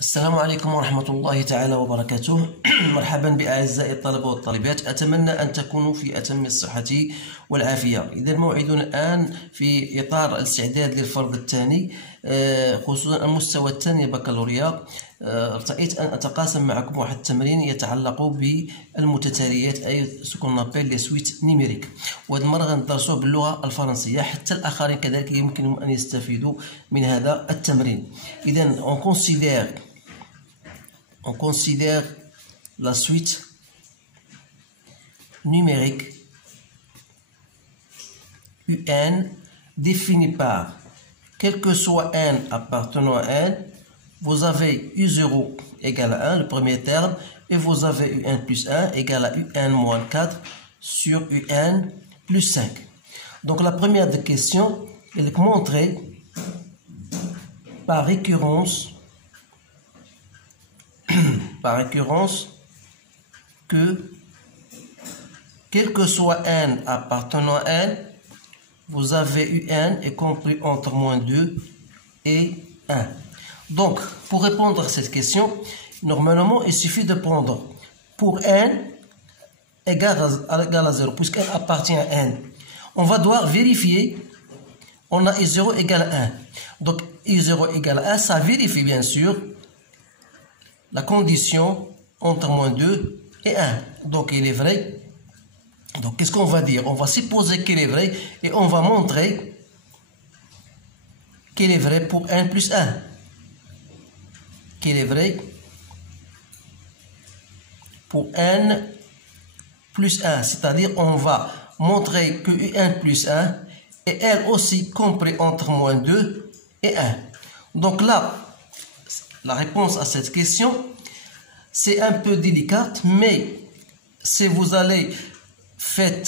السلام عليكم ورحمة الله تعالى وبركاته. مرحبا بأعزائي الطلبة والطالبات، أتمنى أن تكونوا في أتم الصحة والعافية. إذا موعدنا الآن في إطار الاستعداد للفرض الثاني، خصوصا المستوى الثاني بكالوريا. ارتأيت أن أتقاسم معكم واحد التمرين يتعلق بالمتتاليات، أي سكون نابيل لي سويت نيميريك، وهذه المرة غندرسوه باللغة الفرنسية حتى الآخرين كذلك يمكنهم أن يستفيدوا من هذا التمرين. إذا on considère la suite numérique UN définie par quel que soit n appartenant à n, vous avez U0 égale à 1, le premier terme, et vous avez UN plus 1 égale à UN moins 4 sur UN plus 5. Donc la première des questions, elle est montrée par récurrence que quel que soit n appartenant à n, vous avez un est compris entre moins 2 et 1. Donc, pour répondre à cette question, normalement, il suffit de prendre pour n égal à 0, puisqu'n appartient à n. On va devoir vérifier, on a I0 égale à 1. Donc, I0 égale à 1, ça vérifie bien sûr la condition entre moins 2 et 1. Donc, il est vrai. Donc, qu'est-ce qu'on va dire? On va supposer qu'il est vrai et on va montrer qu'il est vrai pour n plus 1. Qu'il est vrai pour n plus 1. C'est-à-dire, on va montrer que un plus 1 est elle aussi compris entre moins 2 et 1. Donc là, la réponse à cette question, c'est un peu délicate, mais si vous allez faire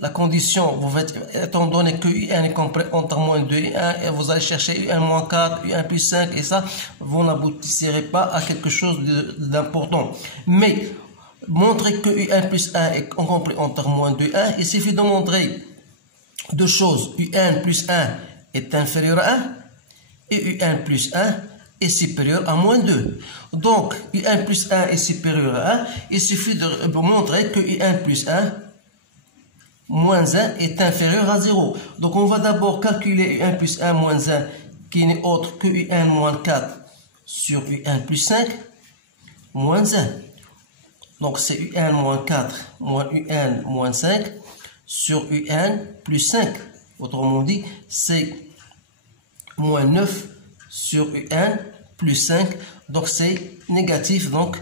la condition, vous faites, étant donné que UN est compris entre moins 2 et 1, et vous allez chercher UN moins 4, UN plus 5, et ça, vous n'aboutirez pas à quelque chose d'important. Mais, montrer que UN plus 1 est compris entre moins 2 et 1, il suffit de montrer deux choses. UN plus 1 est inférieur à 1, et UN plus 1 est supérieur à moins 2. Donc, UN plus 1 est supérieur à 1. Il suffit de montrer que UN plus 1 moins 1 est inférieur à 0. Donc, on va d'abord calculer UN plus 1 moins 1 qui n'est autre que UN moins 4 sur UN plus 5 moins 1. Donc, c'est UN moins 4 moins UN moins 5 sur UN plus 5. Autrement dit, c'est moins 9 sur UN plus 5, donc c'est négatif. Donc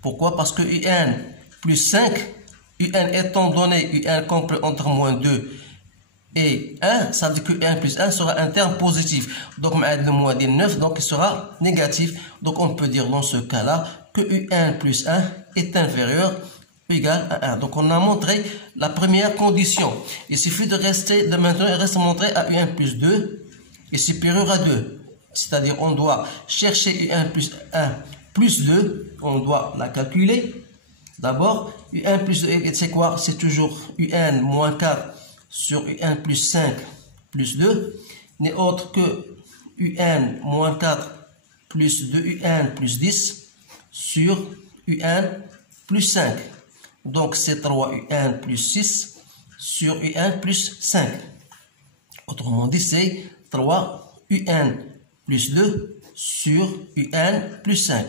pourquoi? Parce que UN plus 5, UN étant donné UN compris entre moins 2 et 1, ça veut dire que UN plus 1 sera un terme positif. Donc le moins 9, donc il sera négatif. Donc on peut dire dans ce cas-là que UN plus 1 est inférieur ou égal à 1. Donc on a montré la première condition. Il suffit de maintenant il reste montré à UN plus 2 est supérieur à 2. C'est-à-dire, on doit chercher UN plus 1 plus 2, on doit la calculer. D'abord, UN plus 2, c'est quoi? C'est toujours UN moins 4 sur UN plus 5 plus 2, n'est autre que UN moins 4 plus 2 UN plus 10 sur UN plus 5. Donc, c'est 3 UN plus 6 sur UN plus 5. Autrement dit, c'est 3 UN plus 2 sur UN plus 5.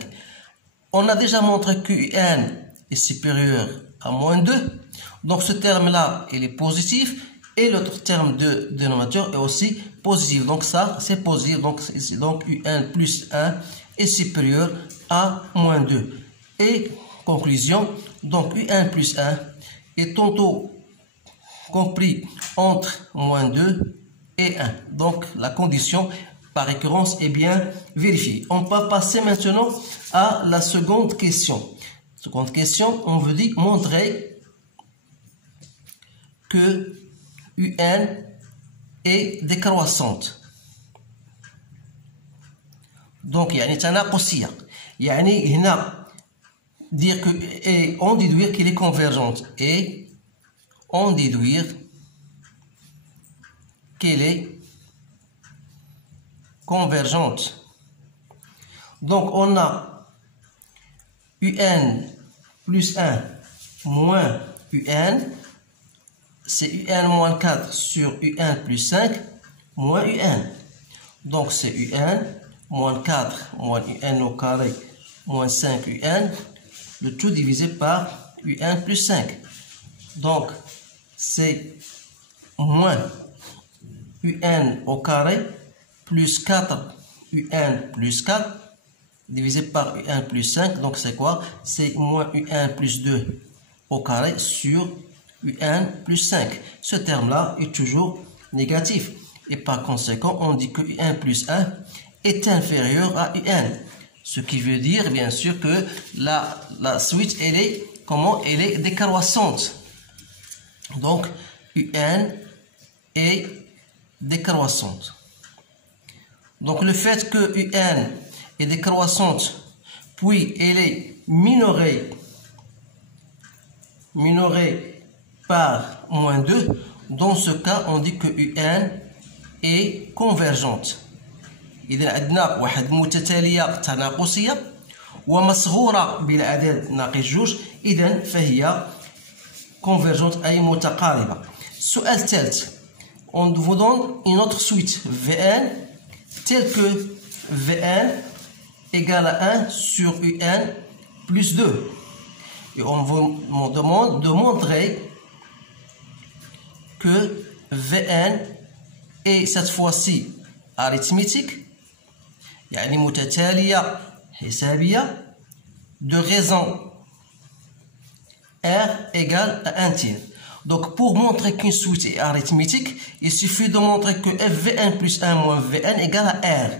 On a déjà montré que UN est supérieur à moins 2. Donc ce terme-là, il est positif. Et l'autre terme de dénominateur est aussi positif. Donc ça, c'est positif. Donc UN plus 1 est supérieur à moins 2. Et conclusion, donc UN plus 1 est tantôt compris entre moins 2 et 1. Donc la condition par récurrence est bien vérifiée. On va passer maintenant à la seconde question. Seconde question, on veut dire montrer que UN est décroissante. Donc, يعني تناقصية. يعني هنا dire que et on déduire qu'il est convergente et on déduire qu'elle est convergente. Donc on a UN plus 1 moins UN, c'est UN moins 4 sur UN plus 5 moins UN. Donc c'est UN moins 4 moins UN au carré moins 5 UN, le tout divisé par UN plus 5. Donc c'est moins UN au carré plus 4 UN plus 4 divisé par UN plus 5. Donc c'est quoi? C'est moins UN plus 2 au carré sur UN plus 5. Ce terme-là est toujours négatif. Et par conséquent, on dit que UN plus 1 est inférieur à UN. Ce qui veut dire, bien sûr, que la suite, elle est, comment? Elle est décroissante. Donc, UN est décroissante. Donc, le fait que UN est décroissante, puis elle est minorée par moins 2, dans ce cas, on dit que UN est convergente. إذا عندنا واحد متتالية تناقصية ومصغورة بالعدد ناقص جوج، إذا فهي convergente أي متقاربة. السؤال الثالث، on vous donne une autre suite Vn telle que Vn égale à 1 sur Un plus 2. Et on vous demande de montrer que Vn est cette fois-ci arithmétique, يعني متتالية حسابية de raison R égale à 1 tiers. Donc pour montrer qu'une suite est arithmétique, il suffit de montrer que Vn plus 1 moins Vn égale à R.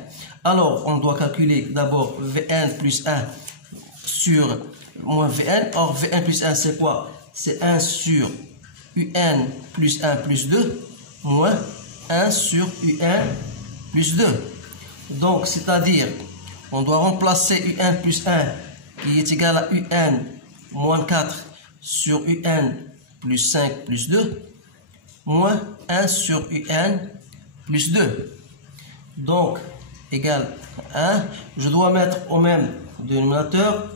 Alors on doit calculer d'abord Vn plus 1 sur moins Vn. Or Vn plus 1 c'est quoi? C'est 1 sur Un plus 1 plus 2 moins 1 sur Un plus 2. Donc, c'est-à-dire, on doit remplacer Un plus 1 qui est égal à Un moins 4 sur Un plus 5 plus 2 moins 1 sur Un plus 2. Donc, égal à 1. Je dois mettre au même dénominateur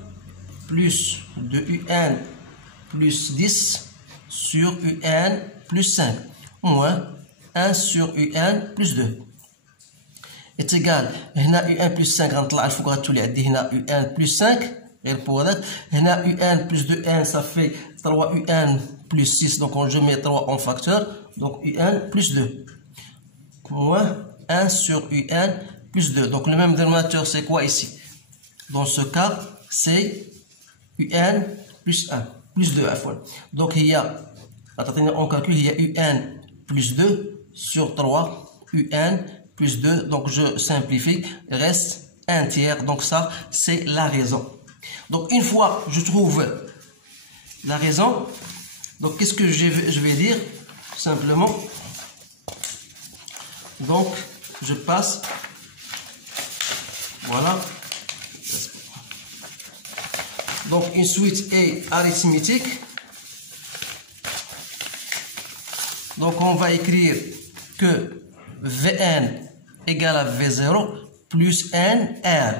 plus de Un plus 10 sur Un plus 5 moins 1 sur Un plus 2 est égal. هنا UN plus 5 غنطلع الفوق غتولي عندي هنا UN plus 5 غير بوغ هنا UN plus 2N ça fait 3 UN plus 6 donc je mets 3 en facteur donc UN plus 2 moins 1 sur UN plus 2. Donc le même dénominateur c'est quoi ici? Dans ce cas c'est UN plus 1 plus 2 à fois. Donc il y a on calcule il y a UN plus 2 sur 3 UN plus 2, donc je simplifie, il reste 1 tiers, donc ça c'est la raison. Donc une fois je trouve la raison, donc qu'est-ce que je vais dire? Simplement, donc je passe, voilà, donc une suite est arithmétique, donc on va écrire que Vn égale à V0 plus NR.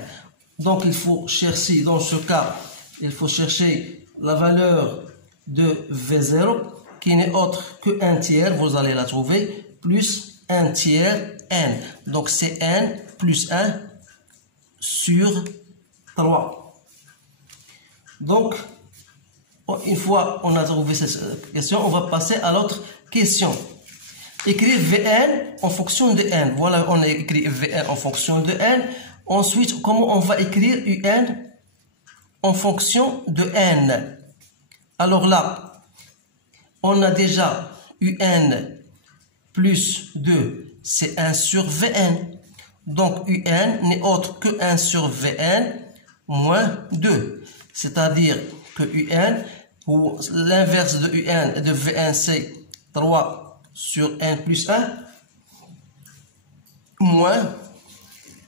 Donc il faut chercher, dans ce cas, il faut chercher la valeur de V0 qui n'est autre que 1 tiers, vous allez la trouver, plus 1 tiers N. Donc c'est N plus 1 sur 3. Donc, une fois on a trouvé cette question, on va passer à l'autre question. Écrire Vn en fonction de N. Voilà, on a écrit Vn en fonction de N. Ensuite, comment on va écrire Un en fonction de N? Alors là, on a déjà Un plus 2, c'est 1 sur Vn. Donc Un n'est autre que 1 sur Vn moins 2. C'est-à-dire que Un, ou l'inverse de Un, de Vn, c'est 3 sur 1 plus 1 moins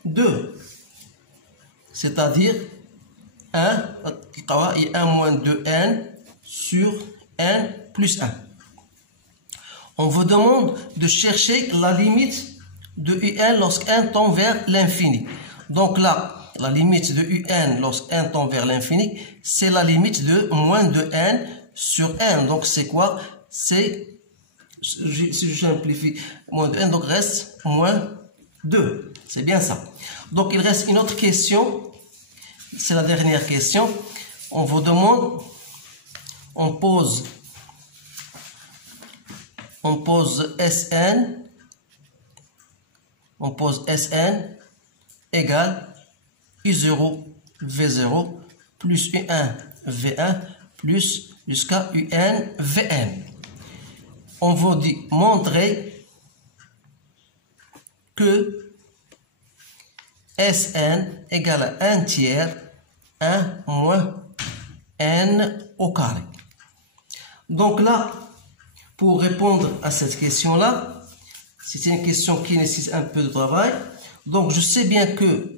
2, c'est-à-dire 1 et 1 moins 2n sur n plus 1. On vous demande de chercher la limite de un lorsqu'un tend vers l'infini. Donc là, la limite de un lorsque n tend vers l'infini, c'est la limite de moins de n sur n. Donc c'est quoi? C'est, si je simplifie, moins de n, donc reste moins 2. C'est bien ça. Donc il reste une autre question. C'est la dernière question. On vous demande, on pose Sn, égale U0 V0 plus U1 V1 plus jusqu'à UN Vn. On vous dit montrer que Sn égale à 1 tiers 1 moins n au carré. Donc là, pour répondre à cette question-là, c'est une question qui nécessite un peu de travail. Donc je sais bien que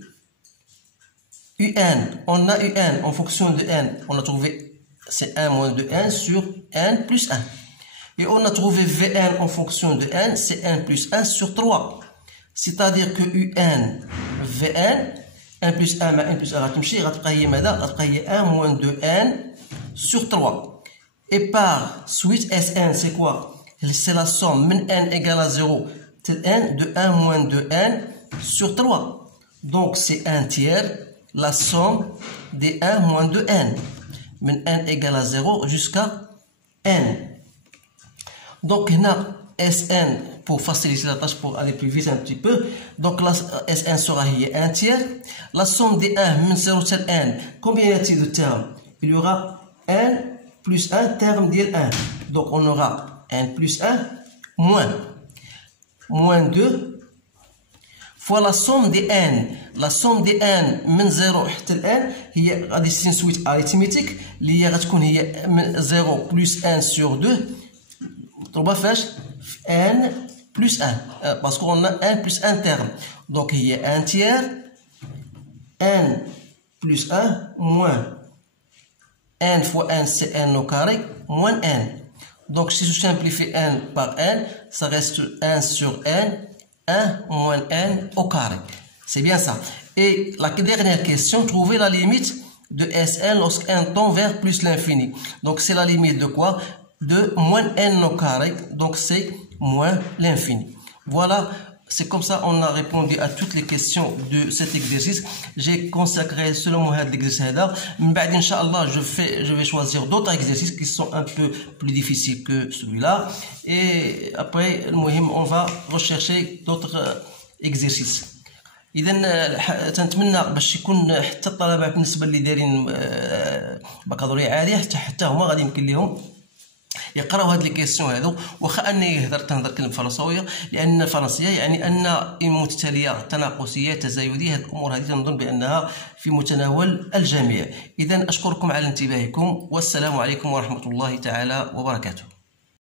UN, on a UN en fonction de n, on a trouvé c'est 1 moins 2n sur n plus 1. Et on a trouvé Vn en fonction de n, c'est 1 plus 1 sur 3. C'est-à-dire que UN, Vn, 1 plus 1 مع 1 plus 1 غتمشي غتبقى هي ماذا؟ غتبقى هي 1 moins 2n sur 3. Et par suite Sn, c'est quoi? C'est la somme min n égale à 0 tel n de 1 moins 2n sur 3. Donc c'est 1 tiers la somme des 1 moins 2n. Min n égale à 0 jusqu'à n. Donc là, Sn, pour faciliter la tâche, pour aller plus vite un petit peu, donc la Sn sera 1 tiers. La somme des 1 min 0 tel n, combien y a-t-il de termes? Il y aura n plus 1 terme d'il 1. Donc on aura n plus 1 moins 2 fois la somme des n. La somme des n من 0 حتى n هي غادي تسين سويت arithmétique اللي هي غتكون هي من 0 plus 1 sur 2 مضروبه فاش n plus 1 parce qu'on a n plus 1 terme. Donc هي 1 tiers n plus 1 moins n fois n c'est n au carré moins n. Donc si je simplifie n par n, ça reste 1 sur n, 1 moins n au carré. C'est bien ça. Et la dernière question, trouver la limite de Sn lorsque n tend vers plus l'infini. Donc c'est la limite de quoi? De moins n au carré. Donc c'est moins l'infini. Voilà. C'est comme ça on a répondu à toutes les questions de cet exercice. J'ai consacré seulement à l'exercice. Inch'Allah, je vais choisir d'autres exercices qui sont un peu plus difficiles que celui-là. Et après, on va rechercher d'autres exercices. إذا تنتمنى باش يكون حتى الطلبة بالنسبة اللي دايرين بكالوريا عالية حتى هما غادي يمكن لهم يقراو هاد لي كيسيون هادو واخا اني تنهضر كلمه فرنساويه لان الفرنسيه يعني ان متتاليه تناقصيه تزايديه. هاد الامور هذه نظن بانها في متناول الجميع. اذا اشكركم على انتباهكم والسلام عليكم ورحمه الله تعالى وبركاته.